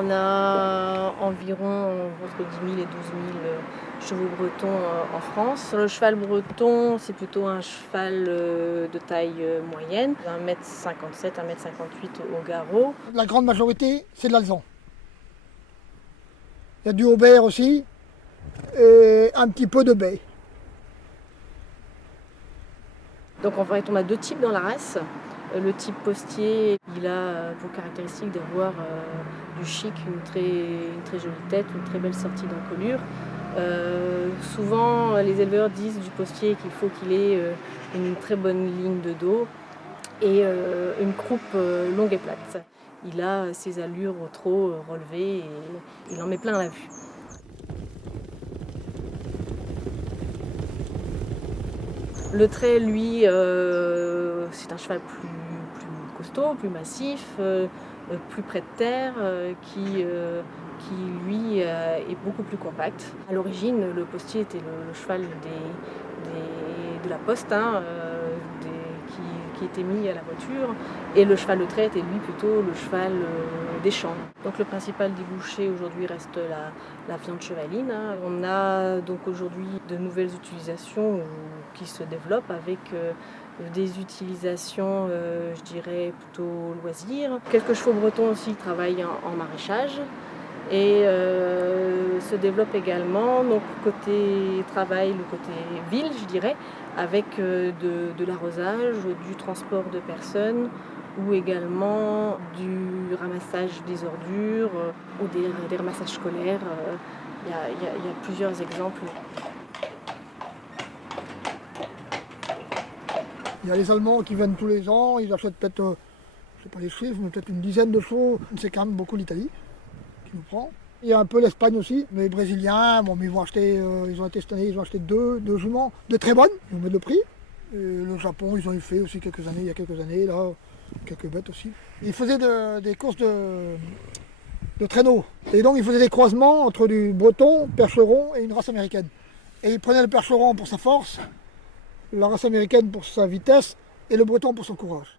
On a environ entre 10 000 et 12 000 chevaux bretons en France. Le cheval breton, c'est plutôt un cheval de taille moyenne, 1,57 m, 1,58 m au garrot. La grande majorité, c'est de l'alezan. Il y a du haubert aussi, et un petit peu de bay. Donc en fait, on a deux types dans la race. Le type postier, il a pour caractéristique d'avoir du chic, une très jolie tête, une très belle sortie d'encolure. Souvent, les éleveurs disent du postier qu'il faut qu'il ait une très bonne ligne de dos et une croupe longue et plate. Il a ses allures au trot relevées et il en met plein la vue. Le trait, lui, c'est un cheval plus costaud, plus massif, plus près de terre, qui lui est beaucoup plus compact. À l'origine, le postier était le cheval de la poste, qui était mis à la voiture, et le cheval de trait était lui plutôt le cheval des champs. Donc le principal débouché aujourd'hui reste la viande chevaline. On a donc aujourd'hui de nouvelles utilisations qui se développent avec des utilisations, je dirais, plutôt loisirs. Quelques chevaux bretons aussi travaillent en maraîchage. Et se développe également, donc côté travail, le côté ville, je dirais, avec de l'arrosage, du transport de personnes ou également du ramassage des ordures ou des ramassages scolaires. Il y a plusieurs exemples. Il y a les Allemands qui viennent tous les ans, ils achètent peut-être, je ne sais pas les chiffres, mais peut-être une dizaine de chevaux. C'est quand même beaucoup l'Italie qui nous prend. Il y a un peu l'Espagne aussi, mais les Brésiliens, mais ils vont acheter, ils ont été cette année, ils ont acheté deux juments de très bonnes, ils vont mettre le prix. Et le Japon, ils ont eu fait aussi il y a quelques années, là, quelques bêtes aussi. Ils faisaient des courses de traîneaux. Et donc ils faisaient des croisements entre du breton, percheron et une race américaine. Et ils prenaient le percheron pour sa force, la race américaine pour sa vitesse et le breton pour son courage.